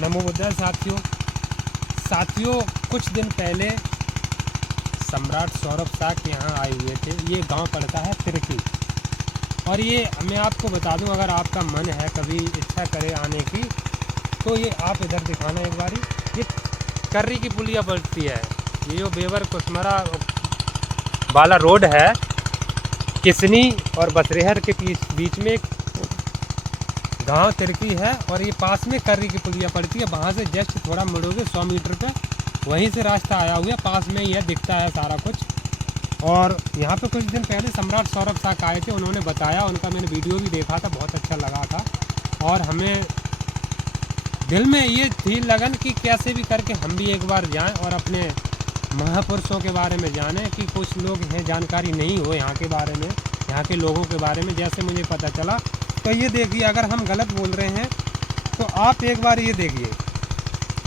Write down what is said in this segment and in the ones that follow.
नमो बुद्धाय साथियों कुछ दिन पहले सम्राट सौरभ शाह के यहाँ आए हुए थे। ये गांव पड़ता है तिरकी। और ये मैं आपको बता दूं, अगर आपका मन है, कभी इच्छा करे आने की, तो ये आप इधर दिखाना एक बारी। ये कर्री की पुलिया पड़ती है। ये जो बेवर कुसमरा वाला रोड है, किसनी और बसरेहर के बीच में एक गांव तिरकी है, और ये पास में कर्री की पुलिया पड़ती है। वहाँ से जस्ट थोड़ा मुड़ोगे 100 मीटर पे, वहीं से रास्ता आया हुआ है, पास में ही है, दिखता है सारा कुछ। और यहाँ पे कुछ दिन पहले सम्राट सौरभ शाह आए थे, उन्होंने बताया, उनका मैंने वीडियो भी देखा था, बहुत अच्छा लगा था। और हमें दिल में ये थी लगन कि कैसे भी करके हम भी एक बार जाएं और अपने महापुरुषों के बारे में जानें, कि कुछ लोग हैं जानकारी नहीं हो यहाँ के बारे में, यहाँ के लोगों के बारे में। जैसे मुझे पता चला, तो ये देखिए, अगर हम गलत बोल रहे हैं तो आप एक बार ये देखिए,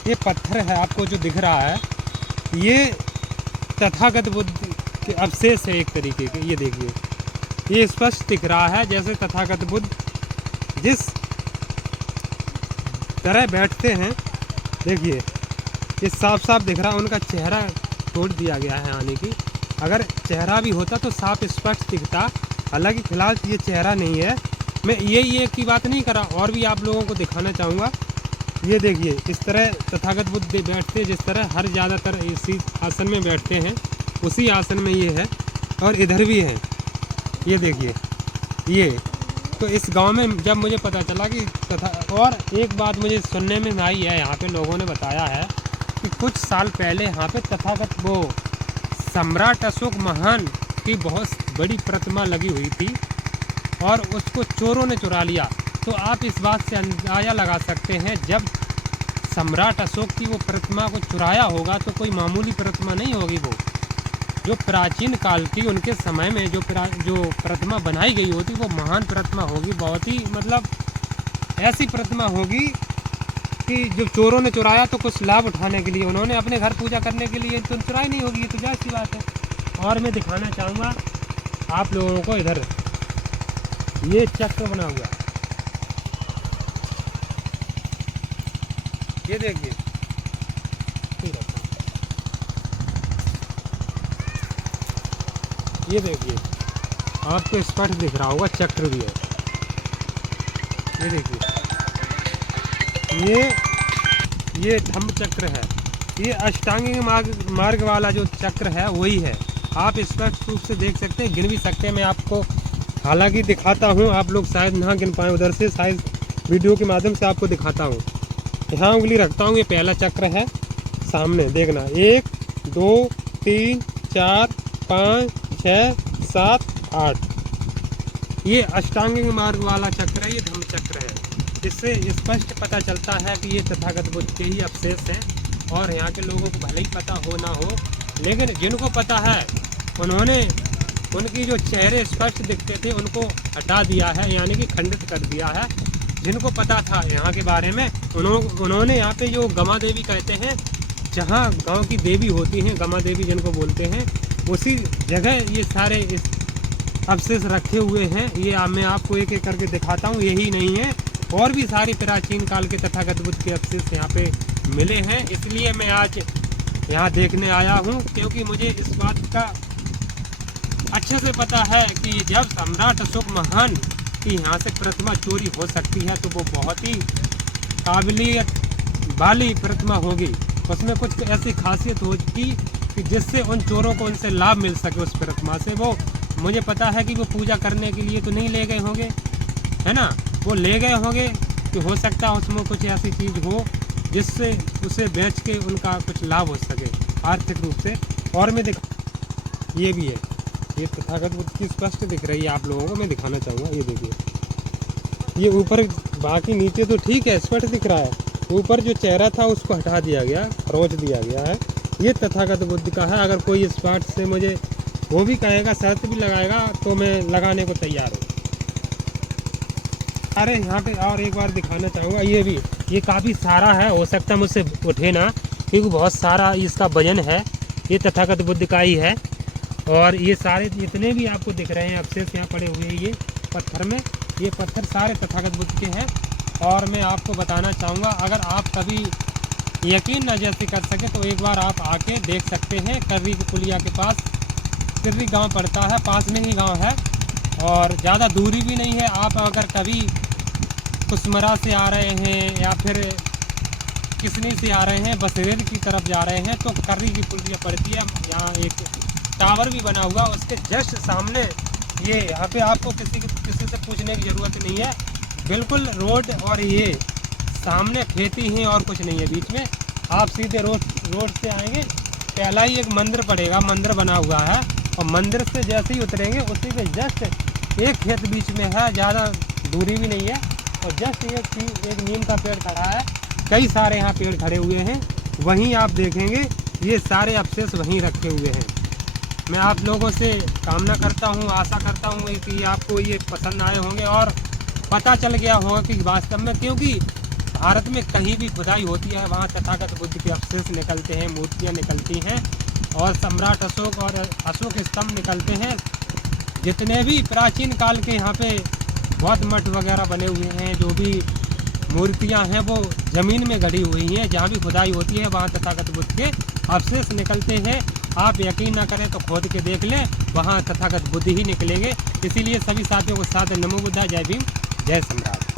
ये पत्थर है आपको जो दिख रहा है, ये तथागत बुद्ध के अवशेष है एक तरीके के। ये देखिए, ये स्पष्ट दिख रहा है जैसे तथागत बुद्ध जिस तरह बैठते हैं, देखिए ये साफ साफ दिख रहा है। उनका चेहरा तोड़ दिया गया है, यानी कि अगर चेहरा भी होता तो साफ स्पष्ट दिखता। हालांकि फिलहाल ये चेहरा नहीं है। मैं यही एक की बात नहीं कर रहा, और भी आप लोगों को दिखाना चाहूँगा। ये देखिए, इस तरह तथागत बुद्ध बैठते, जिस तरह हर ज़्यादातर इसी आसन में बैठते हैं, उसी आसन में ये है। और इधर भी है, ये देखिए। ये तो इस गांव में जब मुझे पता चला कि और एक बात मुझे सुनने में आई है, यहाँ पे लोगों ने बताया है कि कुछ साल पहले यहाँ पे तथागत वो सम्राट अशोक महान की बहुत बड़ी प्रतिमा लगी हुई थी, और उसको चोरों ने चुरा लिया। तो आप इस बात से अंदाज़ा लगा सकते हैं, जब सम्राट अशोक की वो प्रतिमा को चुराया होगा तो कोई मामूली प्रतिमा नहीं होगी। वो जो प्राचीन काल की, उनके समय में जो प्रतिमा बनाई गई होती, वो महान प्रतिमा होगी। बहुत ही मतलब ऐसी प्रतिमा होगी कि जो चोरों ने चुराया तो कुछ लाभ उठाने के लिए, उन्होंने अपने घर पूजा करने के लिए तो चुराई नहीं होगी। ये तो जायज़ सी बात है। और मैं दिखाना चाहूँगा आप लोगों को, इधर ये चक्र बना हुआ है, ये देखिए। ये देखिए, आपको स्पष्ट दिख रहा होगा, चक्र भी है। ये देखिए, ये धम्म चक्र है। ये अष्टांगिक मार्ग वाला जो चक्र है वही है। आप स्पष्ट रूप से देख सकते हैं, गिन भी सकते हैं। मैं आपको हालांकि दिखाता हूँ, आप लोग शायद ना गिन पाए, उधर से शायद वीडियो के माध्यम से आपको दिखाता हूँ। यहाँ उंगली रखता हूँ, ये पहला चक्र है, सामने देखना, 1 2 3 4 5 6 7 8। ये अष्टांगिक मार्ग वाला चक्र है, ये धम्म चक्र है। इससे स्पष्ट पता चलता है कि ये तथागत बुद्ध के ही अवशेष हैं। और यहाँ के लोगों को भले ही पता हो ना हो, लेकिन जिनको पता है उन्होंने उनकी जो चेहरे स्पष्ट दिखते थे उनको हटा दिया है, यानी कि खंडित कर दिया है। जिनको पता था यहाँ के बारे में, उन्होंने यहाँ पे जो गमा देवी कहते हैं, जहाँ गांव की देवी होती हैं, गमा देवी जिनको बोलते हैं, उसी जगह ये सारे इस अवशेष रखे हुए हैं। ये मैं आपको एक एक करके दिखाता हूँ। यही नहीं है, और भी सारे प्राचीन काल के तथागत बुद्ध के अवशेष यहाँ पे मिले हैं। इसलिए मैं आज यहाँ देखने आया हूँ, क्योंकि मुझे इस बात का अच्छे से पता है कि जब सम्राट अशोक महान की यहाँ से प्रतिमा चोरी हो सकती है, तो वो बहुत ही काबिलियत वाली प्रतिमा होगी। उसमें कुछ ऐसी खासियत होगी कि जिससे उन चोरों को उनसे लाभ मिल सके उस प्रतिमा से। वो मुझे पता है कि वो पूजा करने के लिए तो नहीं ले गए होंगे, है ना, वो ले गए होंगे कि हो सकता है उसमें कुछ ऐसी चीज़ हो जिससे उसे बेच के उनका कुछ लाभ हो सके आर्थिक रूप से। और मैं ये भी है, ये तथागत बुद्ध की स्पष्ट दिख रही है आप लोगों को। मैं दिखाना चाहूँगा, ये देखिए, ये ऊपर, बाकी नीचे तो ठीक है, स्पष्ट दिख रहा है। ऊपर जो चेहरा था उसको हटा दिया गया, रोज दिया गया है। ये तथागत बुद्ध का है। अगर कोई इस बात से मुझे वो भी कहेगा, शर्त भी लगाएगा, तो मैं लगाने को तैयार हूँ। अरे यहाँ पे और एक बार दिखाना चाहूँगा, ये भी, ये काफ़ी सारा है, हो सकता है मुझसे उठे ना, क्योंकि बहुत सारा इसका वजन है। ये तथागत बुद्ध का ही है। और ये सारे जितने भी आपको दिख रहे हैं अवशेष यहाँ पड़े हुए हैं, ये पत्थर में, ये पत्थर सारे तथागत बुद्ध के हैं। और मैं आपको बताना चाहूँगा, अगर आप कभी यकीन न जैसे कर सके तो एक बार आप आके देख सकते हैं। कर्री की पुलिया के पास कर्री गांव पड़ता है, पास में ही गांव है और ज़्यादा दूरी भी नहीं है। आप अगर कभी कुसमरा से आ रहे हैं या फिर किसनी से आ रहे हैं, बसरेर की तरफ जा रहे हैं, तो कर्री की पुलिया पड़ती है। यहाँ एक टावर भी बना हुआ, उसके जस्ट सामने ये यहाँ पे आपको किसी से पूछने की ज़रूरत नहीं है। बिल्कुल रोड और ये सामने खेती ही और कुछ नहीं है बीच में। आप सीधे रोड से आएंगे, पहला ही एक मंदिर पड़ेगा, मंदिर बना हुआ है और मंदिर से जैसे ही उतरेंगे उसी के जस्ट एक खेत बीच में है, ज़्यादा दूरी भी नहीं है। और जस्ट एक नीम का पेड़ खड़ा है, कई सारे यहाँ पेड़ खड़े हुए हैं, वहीं आप देखेंगे ये सारे अवशेष वहीं रखे हुए हैं। मैं आप लोगों से कामना करता हूँ, आशा करता हूँ कि आपको ये पसंद आए होंगे और पता चल गया होगा कि वास्तव में, क्योंकि भारत में कहीं भी खुदाई होती है वहाँ तथागत बुद्ध के अवशेष निकलते हैं, मूर्तियाँ निकलती हैं और सम्राट अशोक और अशोक स्तंभ निकलते हैं। जितने भी प्राचीन काल के यहाँ पे बौद्ध मठ वगैरह बने हुए हैं, जो भी मूर्तियाँ हैं वो ज़मीन में गड़ी हुई हैं। जहाँ भी खुदाई होती है वहाँ तथागत बुद्ध के अवशेष निकलते हैं। आप यकीन ना करें तो खोद के देख लें, वहाँ तथागत बुद्ध ही निकलेंगे। इसीलिए सभी साथियों को साथ नमो बुद्धा, जय भीम, जय सम्राट।